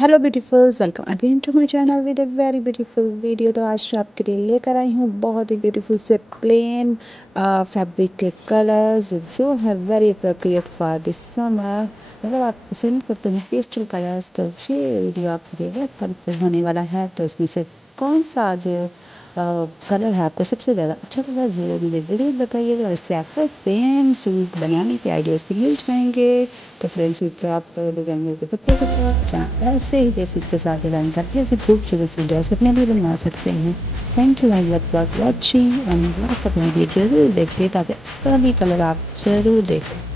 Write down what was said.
Hello beautifuls, welcome again to my channel with a very beautiful video. तो आज मैं आपके लिए लेकर आई हूँ बहुत ही ब्यूटीफुल से प्लेन फैब्रिक के कलर्स जो है very appropriate for this summer. मतलब आप पसंद करते हैं पेस्टल कलर्स, तो ये वीडियो आपके लिए परफेक्ट होने वाला है। तो इसमें से कौन सा जो कलर है आपको सबसे ज़्यादा अच्छा लगा वो मुझे ज़रूर बताइएगा। और इससे आपको पेन सूट बनाने के आइडियाज़ भी मिल जाएंगे। तो फ्रेंड सूट पे आप डिजाइनर के पत्ते के साथ जहाँ ऐसे ही जैसे इसके साथ डिज़ाइन करके ऐसे खूबसूरत सी ड्रेस अपने लिए बनवा सकते हैं। Thank you very much for watching and last तक वीडियो जरूर देखिए ताकि सभी कलर आप जरूर देख सकें।